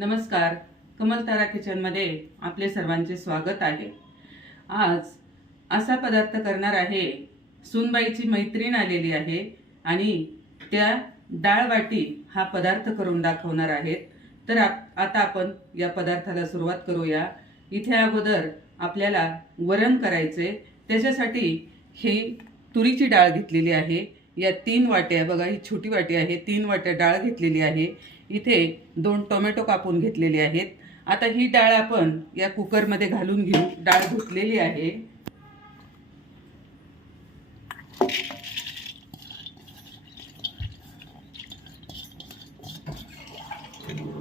नमस्कार, कमलतारा किचनमध्ये आपले सर्वांचे स्वागत आहे। आज असा पदार्थ करणार आहे, सुनबाईची मैत्रीण आलेली आहे आणि त्या डाळ वाटी हा पदार्थ करून दाखवणार आहेत। तर आता आपण या पदार्थाला सुरुवात करूया। इथे अगोदर आपल्याला वरण करायचे, त्याच्यासाठी ही तुरीची डाळ घेतलेली आहे। या 3 वाट्या, बघा ही छोटी वाटी आहे, 3 वाट्या डाळ घेतलेली आहे। इथे 2 टोमॅटो कापून घेतलेले आहेत। आता ही डाळ आपण या कुकर मध्ये घालून घेऊ। डाळ धुतलेली आहे।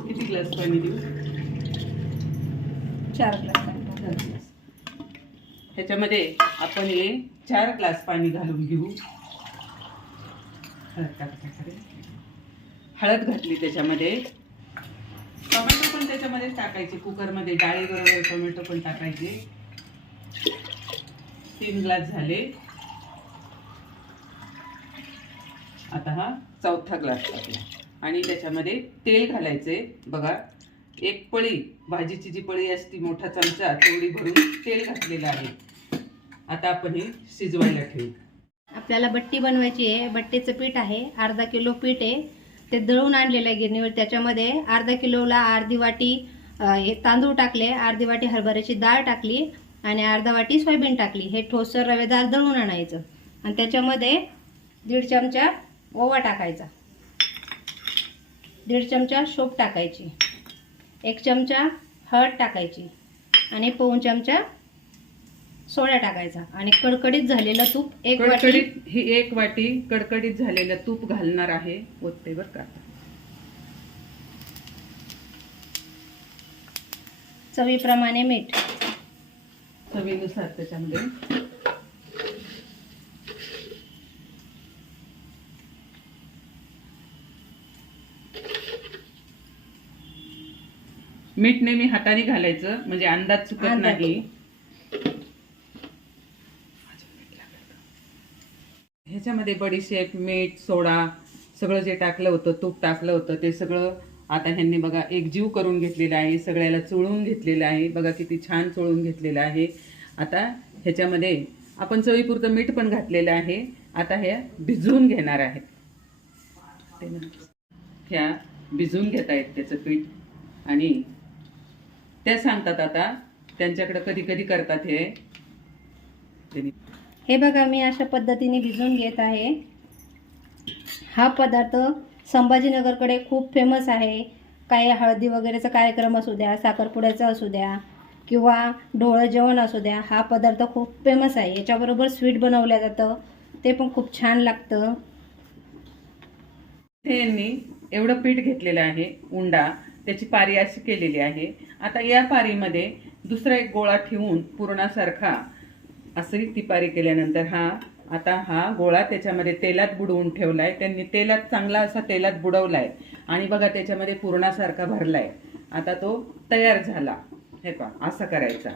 किती ग्लास पाणी देऊ? 4 ग्लास। ह्याच्यामध्ये आपण हे 4 ग्लास पाणी घालून घेऊ। हळद घातली, त्याच्यामध्ये टोमॅटो पण त्याच्यामध्ये टाकायचे, कुकर मध्ये डाळीबरोबर टोमॅटो पण टाकायचे। 3 ग्लास झाले। आता हा 4था ग्लास टाकला आणि त्याच्यामध्ये तेल घालायचे। बघा, 1 पळी, भाजीची जी पळी असते मोठा चमचा तेवढी भरून तेल घातलेलं आहे। आता आपण हे शिजवायला ठेवू। आपल्याला बट्टी बनवायची आहे। बट्टीचं पीठ आहे, अर्धा किलो पीठ आहे, ते दळून आणलेलं आहे गिरणीवर। त्याच्यामध्ये अर्धा किलोला अर्धी वाटी तांदूळ टाकले, अर्धी वाटी हरभऱ्याची डाळ टाकली आणि अर्धा वाटी सोयाबीन टाकली। हे ठोसर रवेदार दळून आणायचं आणि त्याच्यामध्ये 1.5 चमचा ओवा टाकायचा, 1.5 चमचा शोप टाकायची, 1 चमचा हळद टाकायची आणि 1 चमचा सोडा टाकायचा आणि कडकडीत झालेलं तूप 1 वाटी, ही 1 वाटी कडकडीत झालेलं तूप घालणार आहे। ओतते बर का। चवीप्रमाणे मीठ, चवीनुसार त्याच्यामध्ये मीठ नेहमी हाताने घालायचं, म्हणजे अंदाज चुकत नाही। ह्याच्यामध्ये बडीशेप, मीठ, सोडा सगळं जे टाकलं होतं, तूप टाकलं होतं, ते सगळं आता ह्यांनी बघा एकजीव करून घेतलेलं आहे। सगळ्याला चोळून घेतलेलं आहे। बघा किती छान चोळून घेतलेलं आहे। आता ह्याच्यामध्ये आपण चवीपुरतं मीठ पण घातलेलं आहे। आता ह्या भिजवून घेणार आहेत। ह्या भिजवून घेत आहेत त्याचं पीठ आणि त्या सांगतात आता त्यांच्याकडे कधी कधी करतात हे बघा मी अशा पद्धतीने भिजवून घेत आहे। हा पदार्थ संभाजीनगरकडे खूप फेमस आहे। काही हळदी वगैरेचा कार्यक्रम असू द्या, साखरपुड्याचा असू द्या किंवा ढोळ जेवण असू द्या, हा पदार्थ खूप फेमस आहे। याच्याबरोबर स्वीट बनवलं जातं, ते पण खूप छान लागतं। यांनी एवढं पीठ घेतलेलं आहे, उंडा, त्याची पारी अशी केलेली आहे। आता या पारीमध्ये दुसरा एक गोळा ठेवून पूर्णासारखा अशी ती पारी केल्यानंतर हा गोळा त्याच्यामध्ये तेलात बुडवून ठेवलाय। त्यांनी तेलात चांगला असा तेलात बुडवलाय आणि बघा त्याच्यामध्ये पूर्णासारखा भरलाय। आता तो तयार झाला। हे पहा, असं करायचा।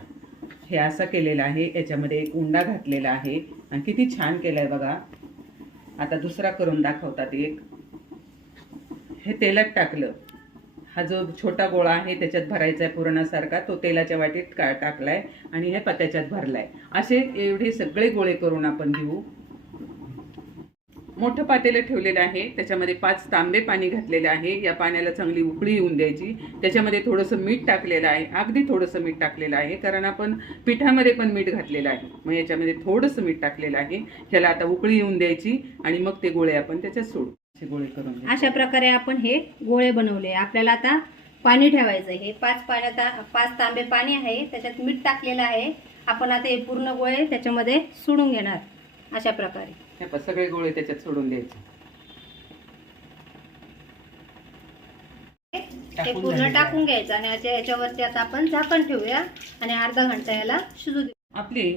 हे असं केलेलं आहे। याच्यामध्ये एक उंडा घातलेला आहे आणि किती छान केलाय बघा। आता दुसरा करून दाखवतात एक। हे तेलात टाकलं, हा जो छोटा गोळा आहे त्याच्यात भरायचा आहे पुरणासारखा, तो तेलाच्या वाटीत टाकलाय आणि हे त्याच्यात भरलाय। असे एवढे सगळे गोळे करून आपण घेऊ। मोठं पातेलं ठेवलेलं आहे, त्याच्यामध्ये 5 तांबे पाणी घातलेलं आहे। या पाण्याला चांगली उकळी येऊन द्यायची। त्याच्यामध्ये थोडंसं मीठ टाकलेलं आहे, अगदी थोडंसं मीठ टाकलेलं आहे, कारण आपण पिठामध्ये पण मीठ घातलेलं आहे। मग याच्यामध्ये थोडंसं मीठ टाकलेलं आहे। ह्याला आता उकळी येऊन द्यायची आणि मग ते गोळे आपण त्याच्यात सोडू। गोळे करून अशा प्रकारे आपण हे गोळे बनवले। आपल्याला आता पाणी ठेवायचं। हे 5 तांबे पाणी आहे, त्याच्यात मीठ टाकलेलं आहे। आपण आता हे पूर्ण गोळे त्याच्यामध्ये सोडून घेणार अशा प्रकारे। हे सगळे गोळे त्याच्यात सोडून द्यायचे। हे पूर्ण टाकून घ्यायचं आणि याच्यावरती आता आपण झाकण ठेवूया आणि अर्धा घंटा याला शिजू देऊ। आपली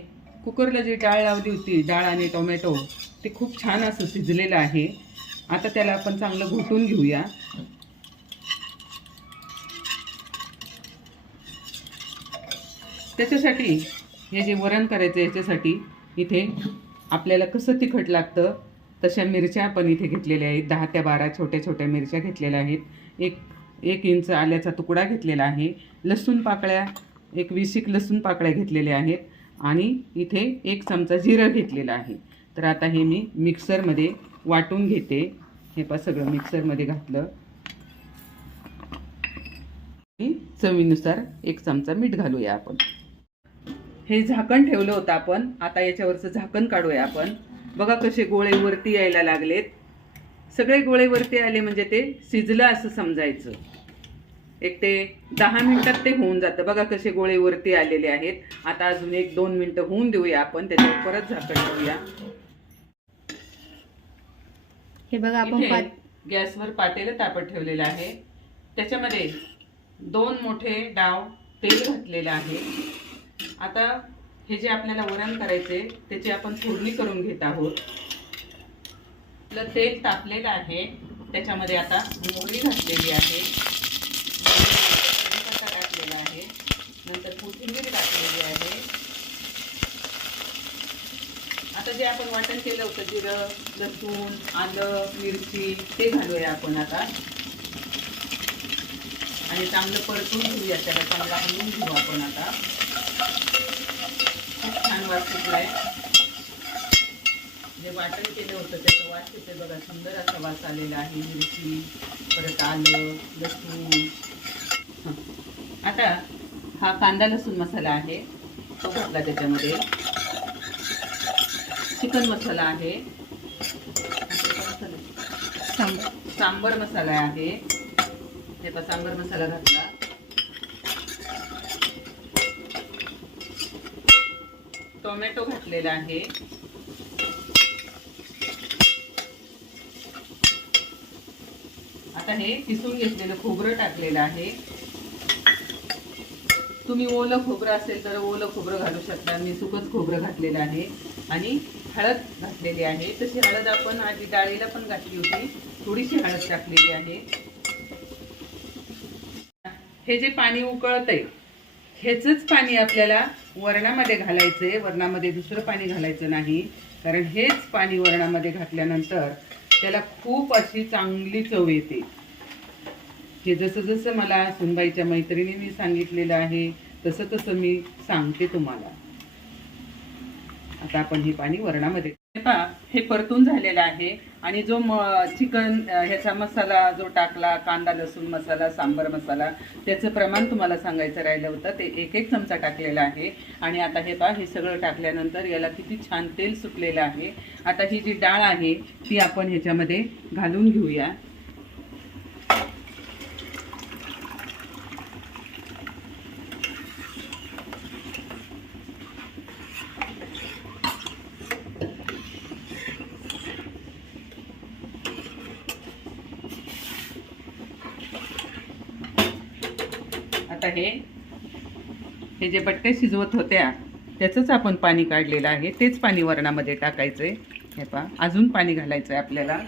कुकरला जी डाळ लावली होती, डाळ आणि टोमॅटो, ते खूप छान असं शिजलेलं आहे। आता त्याला आपण चांगलं घोटून घेऊया। त्याच्यासाठी हे जे वरण करायचं, याच्यासाठी इथे आपल्याला कसं तिखट लागतं तशा मिरच्या आपण इथे घेतलेल्या आहेत। 10 ते 12 छोट्या छोट्या मिरच्या घेतलेल्या आहेत। एक 1 इंच आल्याचा तुकडा घेतलेला आहे, लसूण पाकळ्या 20 लसूण पाकळ्या घेतलेल्या आहेत आणि इथे 1 चमचा जिरं घेतलेलं आहे. तर आता हे मी मिक्सरमध्ये वाटून घेते. हे पहा सगळं मिक्सरमध्ये घातलं. चवीनुसार 1 चमचा मीठ घालूया आपण. हे झाकण ठेवलं होतं आपण, आता याच्यावरचं झाकण काढूया आपण. बघा कसे गोळे वरती यायला लागलेत. सगळे गोळे वरती आले म्हणजे ते शिजलं असं समजायचं. एक ते 10 मिनिटात ते होऊन जातं. बघा कसे गोळे वरती आलेले आहेत. आता अजून 1-2 मिनिटं होऊन देऊया आपण, त्याच्यावर परत झाकण ठेवूया. हे बघा आपण गॅसवर पातेलं तापत ठेवलेलं आहे. त्याच्यामध्ये 2 मोठे डाव तेल घातलेलं आहे. आता हे जे आपल्याला वरण करायचे त्याची आपण फोडणी करून घेत आहोत. आपलं तेल तापलेलं आहे, त्याच्यामध्ये आता मोहरी घातलेली आहे, कढीपत्ता टाकलेला आहे, नंतर कोथिंबीर टाकलेली आहे. आता जे आपण वाटण केलं होतं जिरं, लसूण, आलं, मिरची ते घालूया आपण आता आणि चांगलं परतून घेऊया. त्याला चांगला हलवून घेऊ आपण आता. खूप छान वास सुटलाय. जे वाटण केलं होतं त्याचा वास येते बघा, सुंदर असा वास आलेला आहे. मिरची, परत आलं, लसूण. आता हा कांदा लसूण मसाला आहे तो घातला त्याच्यामध्ये. चिकन मसाला आहे, सांबर मसाला आहे. हे पण सांबर मसाला घातला. टोमॅटो घातलेला आहे. आता हे किसून घेतलेलं खोबरं टाकलेलं आहे. तुम्ही ओलं खोबरं असेल तर ओलं खोबरं घालू शकता. मी सुकंच खोबरं घातलेलं आहे. आणि हळद घातलेली आहे. तशी हळद आपण आधी डाळीला पण घातली होती, थोडीशी हळद टाकलेली आहे. हे जे पाणी उकळतंय ह्याचंच पाणी आपल्याला वरणामध्ये घालायचंय. वरणामध्ये दुसरं पाणी घालायचं नाही, कारण हेच पाणी वरणामध्ये घातल्यानंतर त्याला खूप अशी चांगली चव येते. हे जसं जसं मला सुनबाईच्या मैत्रिणींनी सांगितलेलं आहे तसं तसं मी सांगते तुम्हाला. आता आपण हे पाणी वरणामध्ये हे परतून झालेलं आहे. आणि जो चिकन ह्याचा मसाला जो टाकला, कांदा लसूण मसाला, सांबर मसाला, त्याचं प्रमाण तुम्हाला सांगायचं राहिलं होतं. ते 1 चमचा टाकलेला आहे. आणि आता हे पहा, हे सगळं टाकल्यानंतर याला किती छान तेल सुटलेलं आहे. आता ही जी डाळ आहे ती आपण ह्याच्यामध्ये घालून घेऊया. आता हे जे बट्टे शिजवत होत्या त्याचंच आपण पाणी काढलेलं आहे, तेच पाणी वरणामध्ये टाकायचंय. हे पहा, अजून पाणी घालायचंय आपल्याला.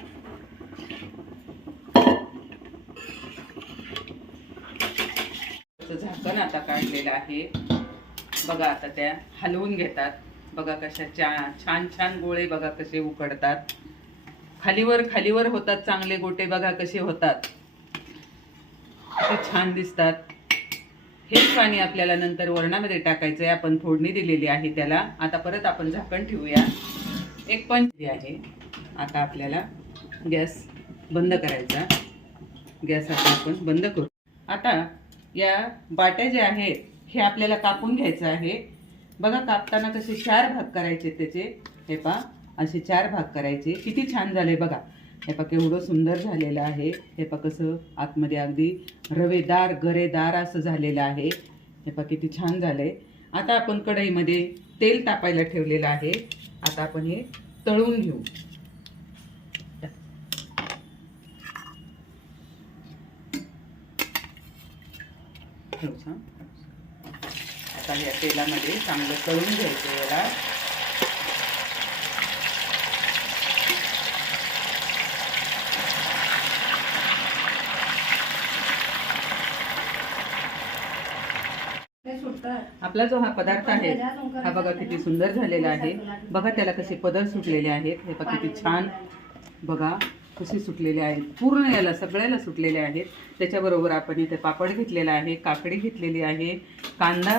झाकण आता काढलेलं आहे. बघा आता त्या हलवून घेतात. बघा कशा छान छान गोळे बघा कसे उकडतात. खालीवर होतात चांगले गोटे. बघा कसे होतात, ते छान दिसतात. हेच पाणी आपल्याला नंतर वरणामध्ये टाकायचं आहे. आपण फोडणी दिलेली आहे त्याला. आता परत आपण झाकण ठेवूया. 1 पंच आहे. आता आपल्याला गॅस बंद करायचा. गॅस आता आपण बंद करू. आता या बाट्या ज्या आहेत हे आपल्याला कापून घ्यायचं आहे. बघा कापताना कसे 4 भाग करायचे त्याचे. हे पहा, असे 4 भाग करायचे. किती छान झाले बघा. हे पहा केवढं सुंदर झालेलं आहे. हे पहा कसं आतमध्ये अगदी रवेदार गरेदार असं झालेलं आहे. हे पहा किती छान झालंय. आता आपण कढईमध्ये तेल तापायला ठेवलेलं आहे. आता आपण हे तळून घेऊ. आता या तेलामध्ये चांगलं तळून घ्यायचं याला. आपला जो हा पदार्थ आहे हा बघा किती सुंदर झालेला आहे. बघा त्याला कसे पदर सुटलेले आहेत. हे बघा किती छान. बघा कसे सुटलेले आहेत, पूर्ण याला सगळ्याला सुटलेले आहेत. त्याच्याबरोबर आपण इथे पापड घेतलेला आहे, काकडी घेतलेली आहे, कांदा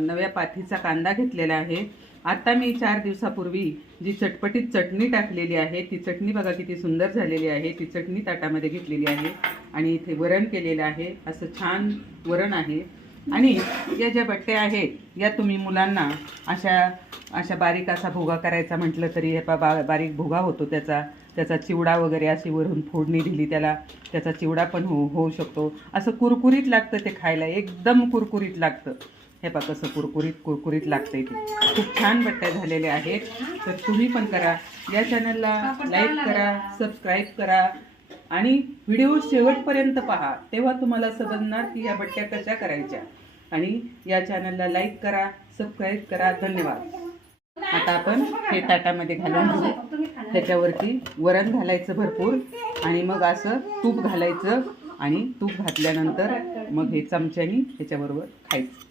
नव्या पाथीचा कांदा घेतलेला आहे. आता मी 4 दिवसापूर्वी जी चटपटीत चटणी टाकलेली आहे ती चटणी बघा किती सुंदर झालेली आहे. ती चटणी ताटामध्ये घेतलेली आहे आणि इथे वरण केलेलं आहे. असं छान वरण आहे. आणि या ज्या बट्ट्या आहेत या तुम्ही मुलांना अशा बारीक असा भुगा करायचा म्हटलं तरी हे बारीक भुगा होतो त्याचा चिवडा वगैरे अशी वरून फोडणी दिली त्याचा चिवडा पण होऊ शकतो. असं कुरकुरीत लागतं ते खायला, एकदम कुरकुरीत लागतं. हे पहा कसं कुरकुरीत लागतंय ते. खूप छान बट्ट्या झालेल्या आहेत. तर तुम्ही पण करा. या चॅनलला लाईक करा, सबस्क्राईब करा आणि व्हिडिओ शेवटपर्यंत पहा. तेव्हा तुम्हाला समजणार की या बट्ट्या कशा करायच्या. आणि या चॅनलला लाईक करा, सबस्क्राईब करा. धन्यवाद. आता आपण हे ताटामध्ये घालून घेऊ. त्याच्यावरती वरण घालायचं भरपूर आणि मग असं तूप घालायचं आणि तूप घातल्यानंतर मग हे चमच्यानी ह्याच्याबरोबर खायचं.